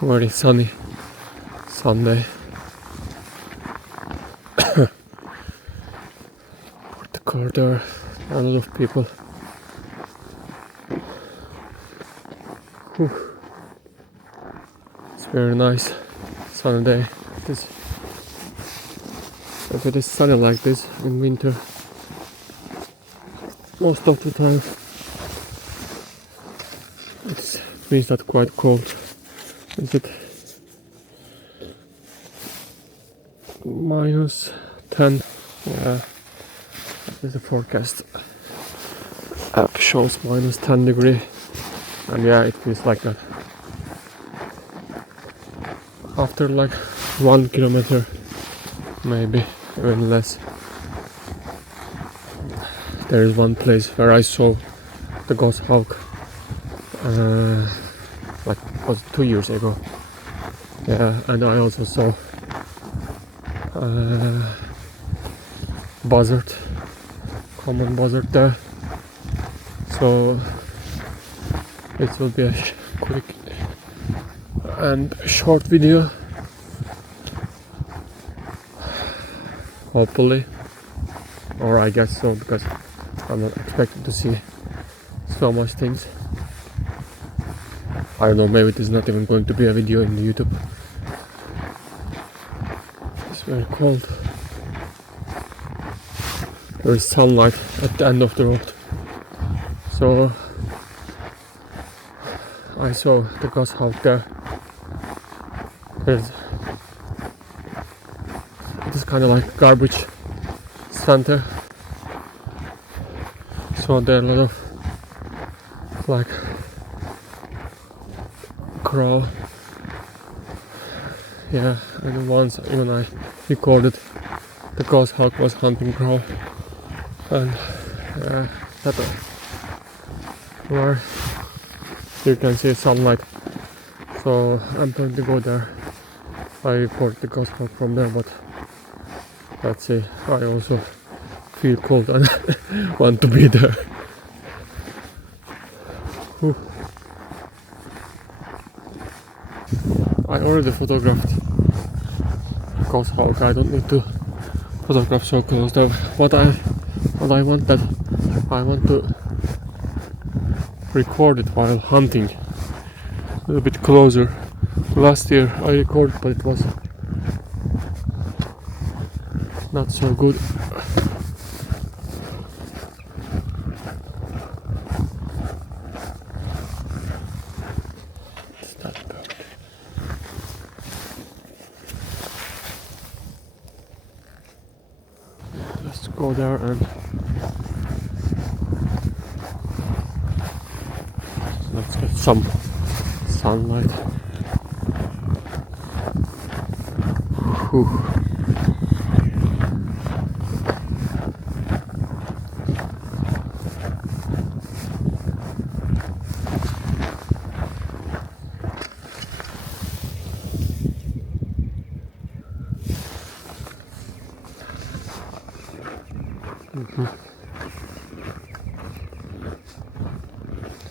Very sunny Sunday. The car there, a lot of people. Whew. It's very nice sunny day. If it is sunny like this in winter, most of the time it means that quite cold. Is it -10? Yeah, that is the forecast. App shows -10 degree, and yeah, it feels like that. After like 1 kilometer, maybe even less, there is one place where I saw the Goshawk. Like was 2 years ago. Yeah, and I also saw buzzard, common buzzard there. So it will be a quick and short video, hopefully, or I guess so, because I'm not expecting to see so much things. I don't know, maybe it is not even going to be a video in YouTube. It's very cold. There is sunlight at the end of the road. So I saw the Goshawk there. It is kind of like garbage center. So there are a lot of like crow. Yeah, and once even I recorded the Goshawk was hunting crow, and that where you can see sunlight. So I'm going to go there. I record the Goshawk from there, but let's see. I also feel cold and want to be there. Whew. I already photographed Goshawk. I don't need to photograph so close. What I want to record it while hunting a little bit closer. Last year I recorded, but it was not so good. Let's go there and let's get some sunlight. Whew.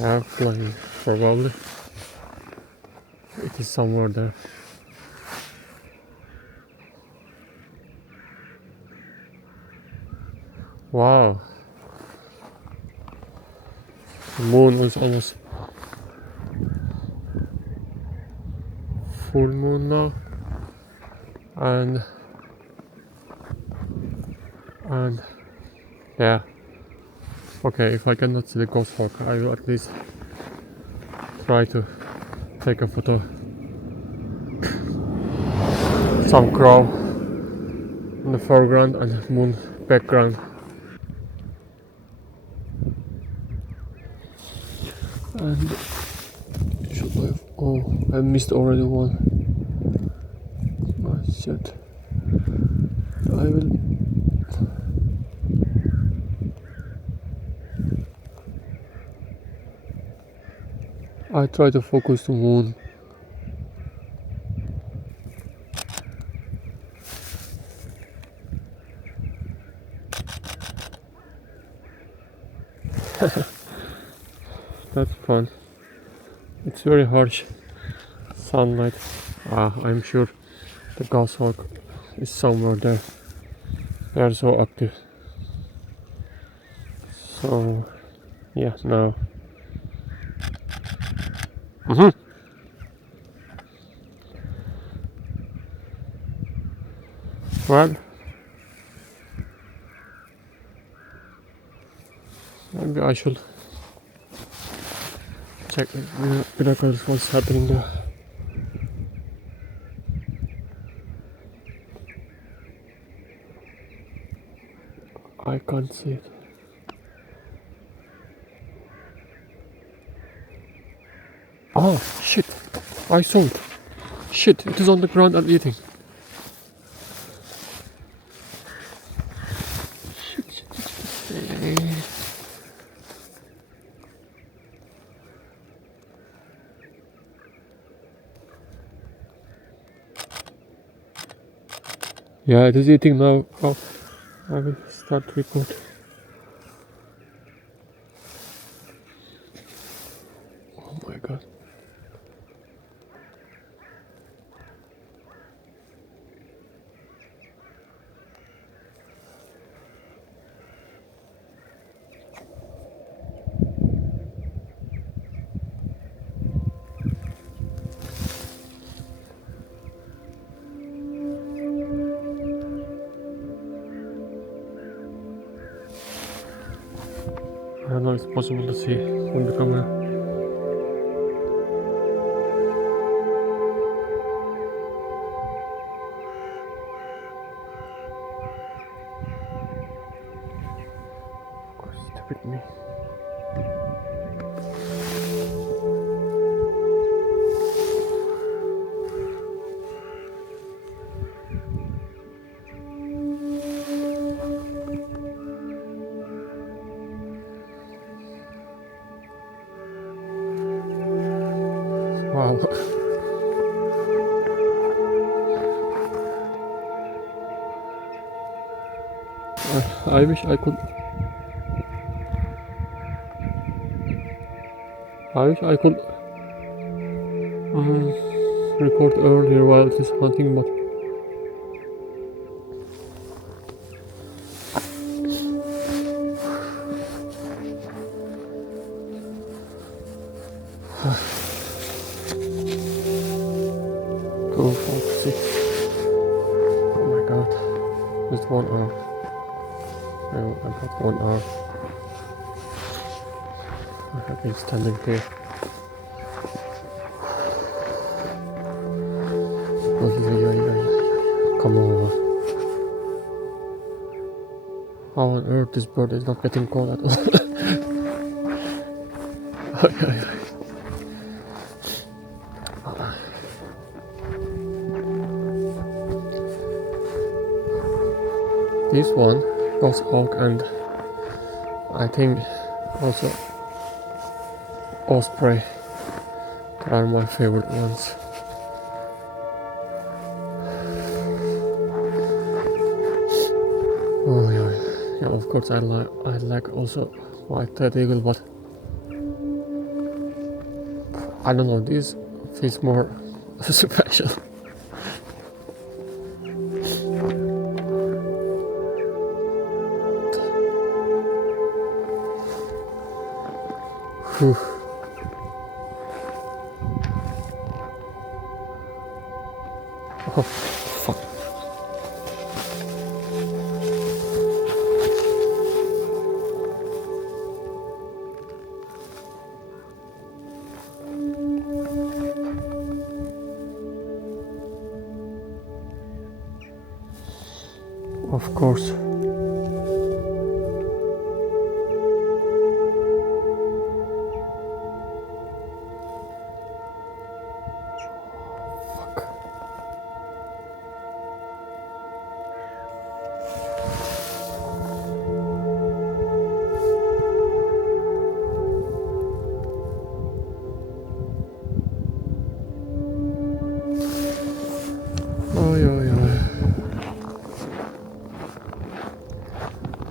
Airplane, probably. It is somewhere there. Wow. The moon is almost full moon now. And yeah. Okay, if I cannot see the Goshawk, I will at least try to take a photo. Some crow in the foreground and moon background. And should I? Oh, I missed already one. Oh shit! I will. I try to focus the moon. That's fun. It's very harsh sunlight. I'm sure the Goshawk is somewhere there. They are so active. So yeah, now. Well, maybe I should check the binoculars what's happening there. I can't see it. Oh shit! I saw it. Shit! It is on the ground and eating. Shit. Yeah, it is eating now. Oh, I will start to record. Oh my god. I don't know if it's possible to see on the camera. Stupid me. Wow. I wish I could. I wish I could record earlier while it is hunting, but go for 6. Oh my god, just 1 hour. No, about 1 hour. I have been standing here. Come on. How on earth this bird is not getting caught at all? This one, Goshawk, and I think also Osprey, they are my favorite ones. Oh yeah, of course I like also white-tailed eagle, but I don't know, this feels more special. Whew. Oh fuck. Of course.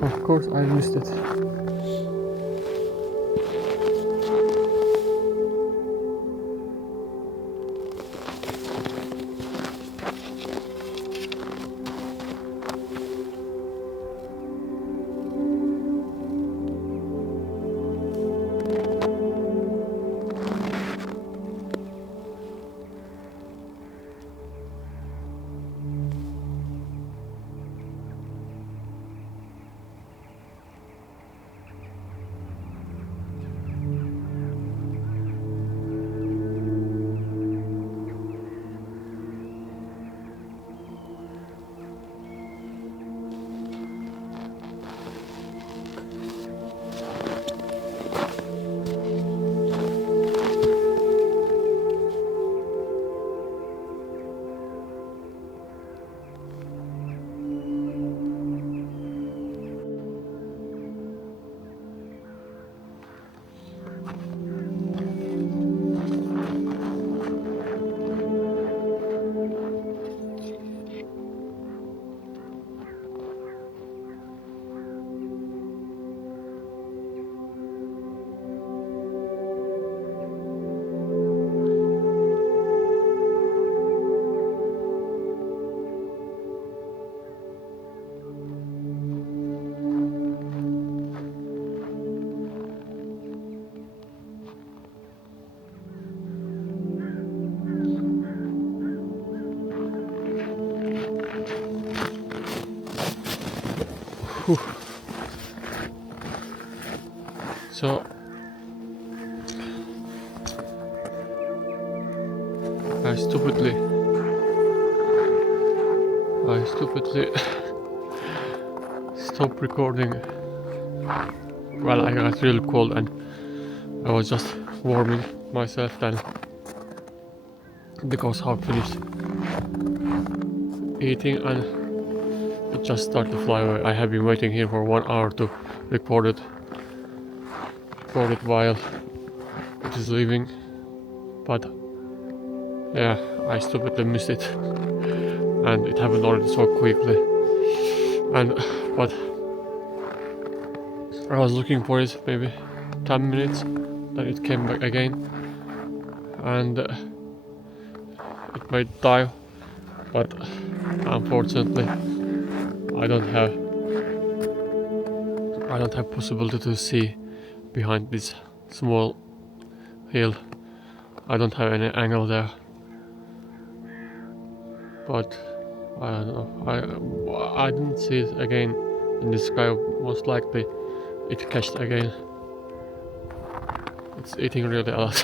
Of course I missed it. So I stupidly stopped recording. Well, I got really cold and I was just warming myself then the Goshawk finished eating and it just started to fly away. I have been waiting here for 1 hour to record it while it is leaving, but yeah, I stupidly missed it and it happened already so quickly. And but I was looking for it maybe 10 minutes, then it came back again and it might die, but unfortunately I don't have possibility to see behind this small hill. I don't have any angle there, but I don't know. I didn't see it again in the sky. Most likely it cached again. It's eating really a lot.